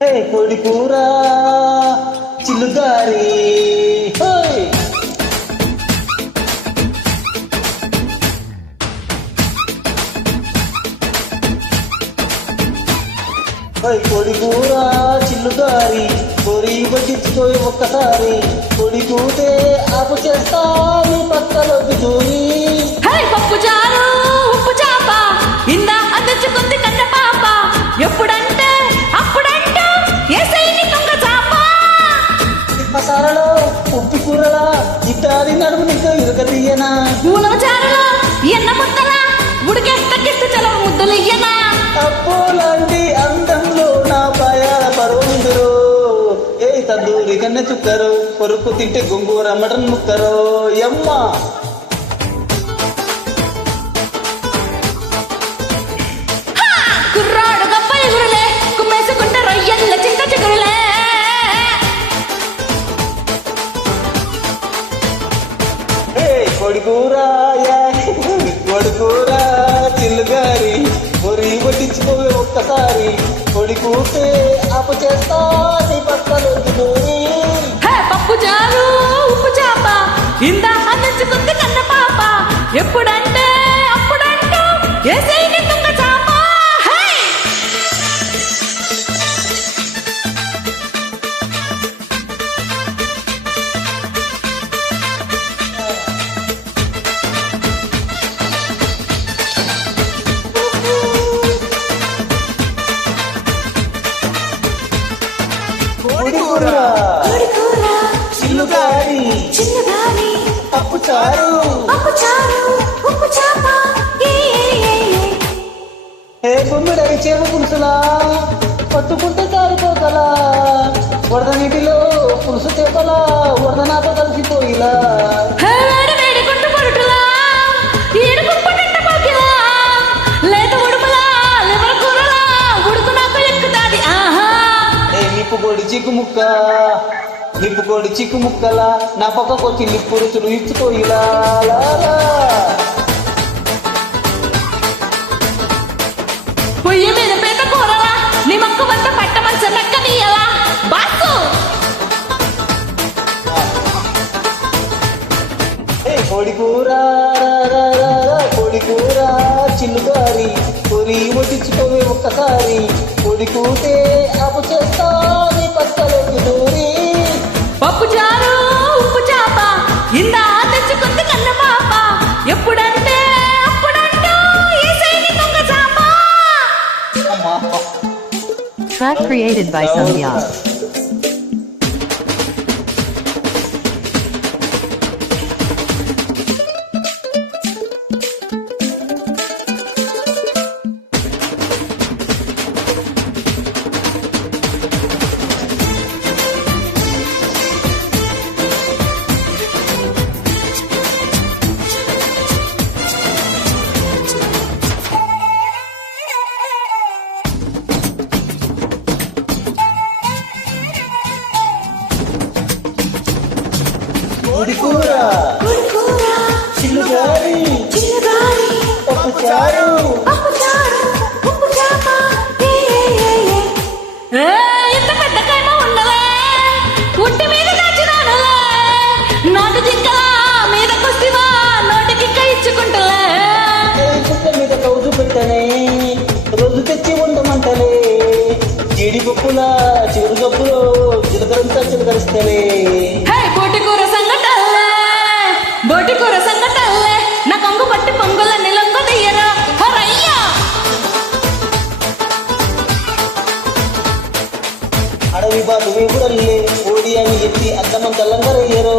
కోడి కూర చిల్లుగారి కోడి కూర చిల్లుగారి కోరి పట్టించుకోయి ఒక్కసారి కోడి కూతే ఆపు చేస్తా నీ పక్కలోకి దూరి పప్పు చారు ఉప్పు చాప ఇందా అందించుకుంది కన్న పాప ఎప్పుడంటే అప్పుడంటే ఏసైని దొంగ చాప మసాలలో ఉప్పు కూరలా ఇట్టాది నడుము నీకు ఇరుక తీయనా పూల చారులో ఎన్న ముద్దల ఉడికేస్తకిస్తూ చలవ ముద్దలు ఇయ్యనా అప్పు లాంటి అందంలో నా పాయాల పరువుందరో ఏ తందూరి కన్నె చుక్కరు కొరుకు తింటే గొంగూర మటన్ ముక్కరో యమ్మ కుర్రాడు గప్ప ఎగురులే కుమ్మేసుకుంటే రొయ్యల్ల చింత చిగురులే కొడుకూర కొడుకూర చిల్లుగారి కొరి పట్టించుకోవే ఒక్కసారి కొడి కూతే అప్పు చేస్తా నీ పక్కలోకి దూరి పప్పు చారు ఉప్పు చాప ఇందా అందించుకుంది కన్న పాప ఎప్పుడంటే అప్పుడంటూ ఏసైని దొంగ చాప కొడికూర చిల్లుగారి చిన్నదాని పప్పు చారు పప్పు చారు ఉప్పు చాప బొమ్మిడై చేమ పులుసులా పట్టుకుంటే కారిపోతలా వరద నీటిలో పులుసు చేపలా వరద నాతో కలిసిపోయిలా వేడి గుంటు పొరుటులా ఏడుపు పట్టంట పాకిలా లేత ఉడుపులా లివర్ కూరలా ఉడుకు నాకు ఎక్కుతాది ఆహా నిప్పుకోడి చిక్కు ముక్కలా నా పక్కకొచ్చి నిప్పు రుచులు ఇచ్చుకోయిలా పొయ్యి మీద పేద కూరలా నీ మక్కు వంత పట్ట మంచ నక్క నీయలా బాసు కోడికూర చిల్లుగారి కొరి వడ్డించుకోవే ఒక్కసారి కొడి కూతే అప్పు చేస్తా నీ పక్కలోకి దూరి పప్పు చారు ఉప్పు చాప ఇందా తెచ్చుకుంది కన్న పాప ఎప్పుడంటే అప్పుడంటూ ఏసైని దొంగ చాప Track created by Sandhya. కోడికూర చిల్లుగారి పప్పు చారు ఉప్పు చాప ఇంత పెద్ద కైమ ఉండలే ఉట్టి మీద దాచినానులే నాటు జింకలా మీద కొస్తివా నోటికి ఇచ్చుకుంటలే కుక్క మీద కౌజు పెట్టనే రోజు తెచ్చి ఉండమంటలే జీడిపప్పులా చిగురు గప్పులో చిలకరంతా చిలకరిస్తలే బోటి కూర సంగటల్లే నా కొంగు పట్టి పొంగుల నిలంగ దియ్యరా హరయ్యా అడవి బాటు వేపుడల్లే ఓడి అని ఎత్తి అద్దమంత లంగరయ్యరో